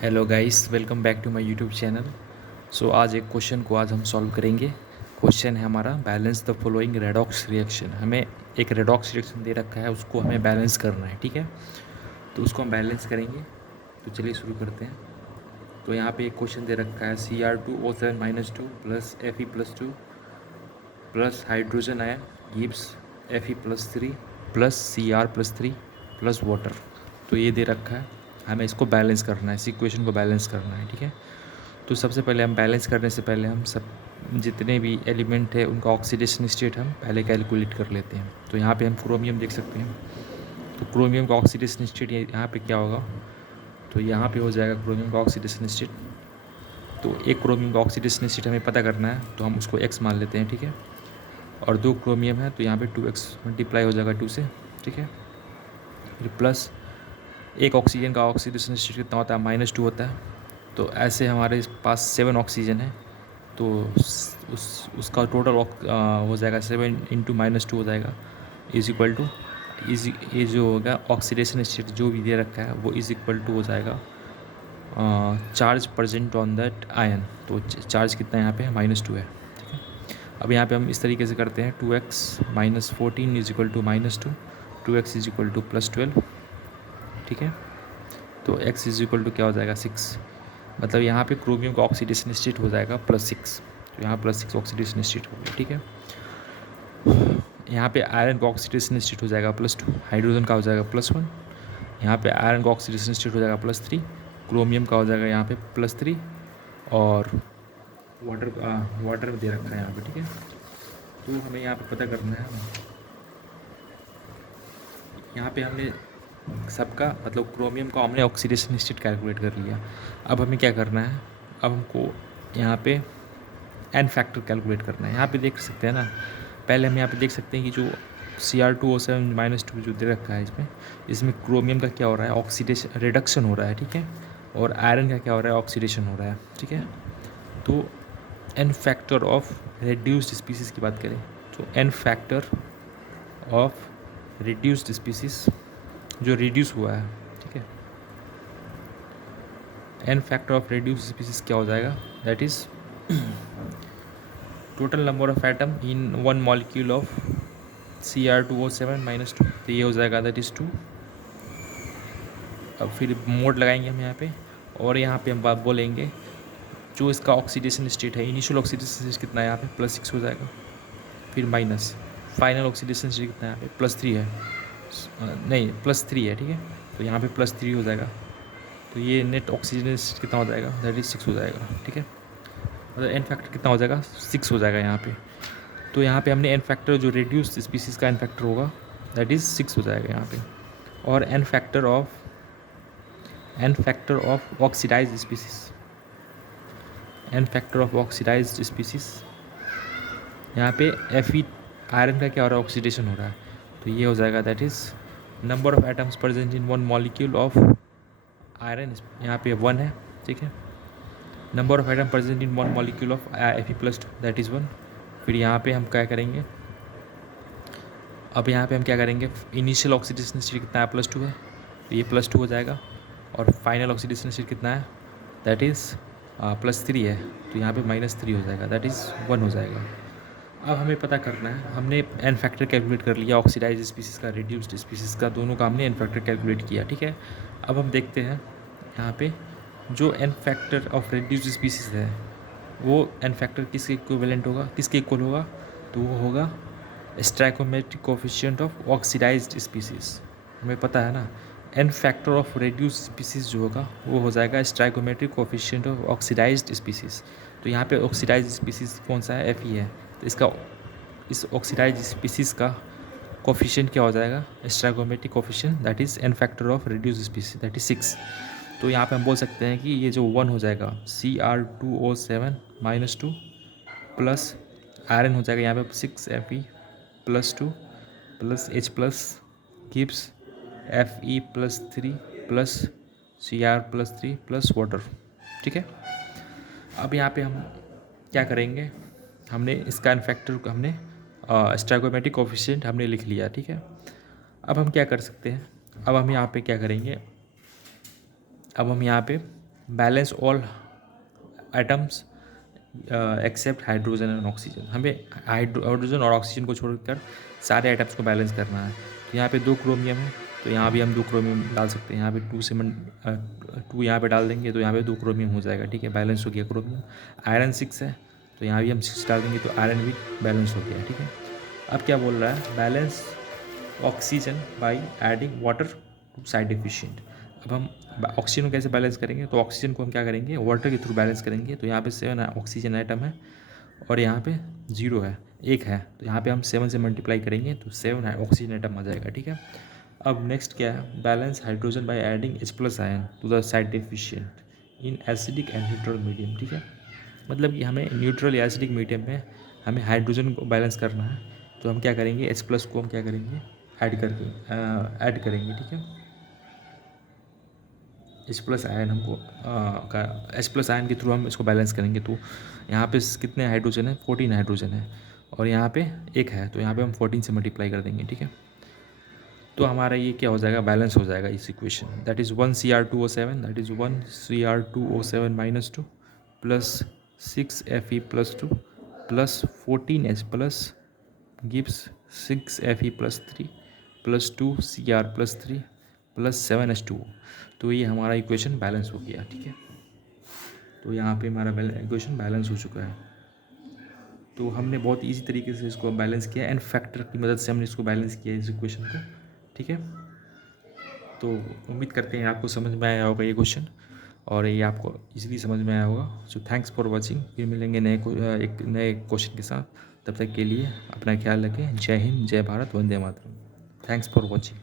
Hello guys, welcome back to my YouTube channel. आज एक question को आज हम सॉल्व करेंगे। क्वेश्चन है हमारा, balance the following redox reaction. हमें एक रेडॉक्स रिएक्शन दे रखा है, उसको हमें बैलेंस करना है। ठीक है, तो उसको हम बैलेंस करेंगे। तो चलिए शुरू करते हैं। तो यहाँ पे एक क्वेश्चन दे रखा है, Cr2O7-2 plus Fe+2 plus hydrogen ion gives Fe+3 plus Cr+3 plus water. तो ये दे रखा है, हमें इसको बैलेंस करना है, इस इक्वेशन को बैलेंस करना है। ठीक है, तो सबसे पहले हम बैलेंस करने से पहले हम सब जितने भी एलिमेंट है उनका ऑक्सीडेशन स्टेट हम पहले कैलकुलेट कर लेते हैं। तो यहाँ पे हम क्रोमियम देख सकते हैं। तो क्रोमियम का ऑक्सीडेशन स्टेट यहाँ पे क्या होगा, तो यहाँ पे हो जाएगा क्रोमियम का ऑक्सीडेशन स्टेट। तो एक क्रोमियम का ऑक्सीडेशन स्टेट हमें पता करना है, तो हम उसको x मान लेते हैं। ठीक है, और दो क्रोमियम है तो यहाँ पे 2x मल्टीप्लाई हो जाएगा 2 से। ठीक है, फिर प्लस एक ऑक्सीजन का ऑक्सीडेशन स्टेट कितना होता है, -2 होता है। तो ऐसे हमारे पास 7 ऑक्सीजन है, तो उसका टोटल हो जाएगा 7 × -2 हो जाएगा, इज इक्वल टू ये जो होगा ऑक्सीडेशन स्टेट जो भी दे रखा है वो इज इक्वल टू हो जाएगा charge present on that ion. तो चार्ज कितना है यहाँ पे, -2 है। ठीक है, अब यहाँ पे हम इस तरीके से करते हैं, 2x - 14 is equal to -2, 2x is equal to +12। ठीक है, तो x इज इक्वल टू क्या हो जाएगा, 6। मतलब यहाँ पे क्रोमियम का ऑक्सीडेशन स्टेट हो जाएगा +6। तो यहाँ +6 ऑक्सीडेशन स्टेट हो गया। ठीक है, यहाँ पे आयरन का ऑक्सीडेशन स्टेट हो जाएगा +2, हाइड्रोजन का हो जाएगा +1, यहाँ पे आयरन का ऑक्सीडेशन स्टेट हो जाएगा +3, क्रोमियम का हो जाएगा यहाँ पे +3, और वाटर दे रखा है यहाँ पे। ठीक है, तो हमें यहाँ पे पता करना है, यहाँ पे हमने सबका मतलब क्रोमियम का हमने ऑक्सीडेशन स्टेट कैलकुलेट कर लिया। अब हमें क्या करना है, अब हमको यहाँ पे एन फैक्टर कैलकुलेट करना है। यहाँ पे देख सकते हैं ना, पहले हम यहाँ पे देख सकते हैं कि जो Cr2O7-2 जो दे रखा है इसमें क्रोमियम का क्या हो रहा है, ऑक्सीडेशन रिडक्शन हो रहा है। ठीक है, और आयरन का क्या हो रहा है, ऑक्सीडेशन हो रहा है। ठीक है, तो n factor of reduced species की बात करें तो n factor of reduced species जो रिड्यूस हुआ है, ठीक है, n factor of reduced species क्या हो जाएगा, that is total number of atom in one molecule of Cr2O7-2। तो ये हो जाएगा दैट इज़ 2। अब फिर मोड लगाएंगे हम यहाँ पे, और यहाँ पे हम बात बोलेंगे जो इसका ऑक्सीडेशन स्टेट है, इनिशियल ऑक्सीडेशन स्टेट कितना है यहाँ पे, +6 हो जाएगा। फिर माइनस फाइनल ऑक्सीडेशन स्टेट कितना है यहाँ पे, +3 है, नहीं +3 है। ठीक है, तो यहाँ पे +3 हो जाएगा। तो ये नेट ऑक्सीजन कितना हो जाएगा, दैट इज़ 6 हो जाएगा। ठीक है, मतलब एन फैक्टर कितना हो जाएगा, 6 हो जाएगा यहाँ पे। तो यहाँ पे हमने एन फैक्टर जो रिड्यूस्ड स्पीसीज़ का एन फैक्टर होगा दैट इज़ 6 हो जाएगा यहाँ पे। और n factor of oxidised species, n factor of oxidised species यहाँ पे Fe आयरन का क्या हो रहा है, ऑक्सीडेशन हो रहा है। तो ये हो जाएगा that is number of atoms present in one molecule of iron, यहाँ पे 1 है। ठीक है, number of atom present in one molecule of Fe+2 that is 1। फिर यहाँ पे हम क्या करेंगे, अब यहाँ पे हम क्या करेंगे, इनिशियल ऑक्सीडेशन स्टेट कितना है, +2 है, तो ये +2 हो जाएगा। और फाइनल ऑक्सीडेशन स्टेट कितना है, दैट इज़ +3 है, तो यहाँ पे -3 हो जाएगा, दैट इज़ 1 हो जाएगा। अब हमें पता करना है, हमने एन फैक्टर कैलकुलेट कर लिया, ऑक्सीडाइज स्पीसीज़ का, रिड्यूस्ड स्पीसीज़ का, दोनों का हमने एन फैक्टर कैलकुलेट किया। ठीक है, अब हम देखते हैं यहाँ पे जो n factor of reduced species है वो एन फैक्टर किसके इक्विवेलेंट होगा, किसके इक्वल होगा, तो वो होगा stoichiometric coefficient of oxidised species. हमें पता है ना, n factor of reduced species जो होगा वो हो जाएगा stoichiometric coefficient of oxidised species. तो यहाँ पे ऑक्सीडाइज्ड स्पीसीज़ कौन सा है, Fe है। तो इसका इस ऑक्सीडाइज्ड स्पीसीज़ का कोफिशिएंट क्या हो जाएगा, stoichiometric coefficient that is an factor of reduced species that is 6। तो यहाँ पे हम बोल सकते हैं कि ये जो 1 हो जाएगा Cr2O7-2 प्लस आयरन हो जाएगा यहाँ पे 6Fe+2 plus H+ gives Fe+3 plus Cr+3 plus water. ठीक है, अब यहाँ पे हम क्या करेंगे, हमने इसका एन फैक्टर को हमने स्टैइकोमेट्रिक कोफिशिएंट हमने लिख लिया। ठीक है, अब हम क्या कर सकते हैं, अब हम यहाँ पे क्या करेंगे, अब हम यहाँ पे balance all atoms except hydrogen and oxygen. हमें हाइड्रोजन और ऑक्सीजन को छोड़कर सारे एटम्स को बैलेंस करना है। तो यहाँ पे 2 क्रोमियम है, तो यहाँ भी हम 2 क्रोमियम डाल सकते हैं। यहाँ पे 2 यहाँ पे डाल देंगे तो यहाँ पे 2 क्रोमियम हो जाएगा, ठीक है, बैलेंस हो गया क्रोमियम। आयरन 6 है, तो यहाँ भी हम 6 डाल देंगे तो आयरन भी बैलेंस हो गया, ठीक है। अब क्या बोल रहा है, balance oxygen by adding water to side efficient. अब हम ऑक्सीजन को कैसे बैलेंस करेंगे, तो ऑक्सीजन को हम क्या करेंगे, वाटर के थ्रू बैलेंस करेंगे। तो यहाँ पे 7 ऑक्सीजन आइटम है और यहाँ पे 0 है, 1 है, तो यहाँ पे हम 7 से मल्टीप्लाई करेंगे तो 7 ऑक्सीजन आइटम आ जाएगा, ठीक है। अब नेक्स्ट क्या है, balance hydrogen by adding H+ ion to the side efficient in acidic and neutral medium, ठीक है। मतलब कि हमें न्यूट्रल या एसिडिक मीडियम में हमें हाइड्रोजन को बैलेंस करना है, तो हम क्या करेंगे, H+ को हम क्या करेंगे, ऐड करेंगे, ठीक है। H+ आयन हमको H+ आयन के थ्रू हम इसको बैलेंस करेंगे। तो यहाँ पे कितने हाइड्रोजन है, 14 हाइड्रोजन है और यहाँ पे 1 है, तो यहाँ पे हम 14 से मल्टीप्लाई कर देंगे, ठीक है। तो हमारा ये क्या हो जाएगा, बैलेंस हो जाएगा इस equation. That is 1 Cr2O7, that is 1 Cr2O7-2 plus 6 Fe+2 plus 14H+ gives 6 Fe+3 plus 2 Cr+3 plus 7H2O। तो ये हमारा इक्वेशन बैलेंस हो गया, ठीक है। तो यहाँ पे हमारा इक्वेशन बैलेंस हो चुका है। तो हमने बहुत इजी तरीके से इसको बैलेंस किया, एंड फैक्टर की मदद से हमने इसको बैलेंस किया इस इक्वेशन को, ठीक है। तो उम्मीद करते हैं आपको समझ में आया होगा ये क्वेश्चन, और ये आपको इजीली समझ में आया होगा। So thanks for watching. फिर मिलेंगे एक नए क्वेश्चन के साथ। तब तक के लिए अपना ख्याल रखें। जय हिंद, जय भारत, वंदे मातरम। Thanks for watching.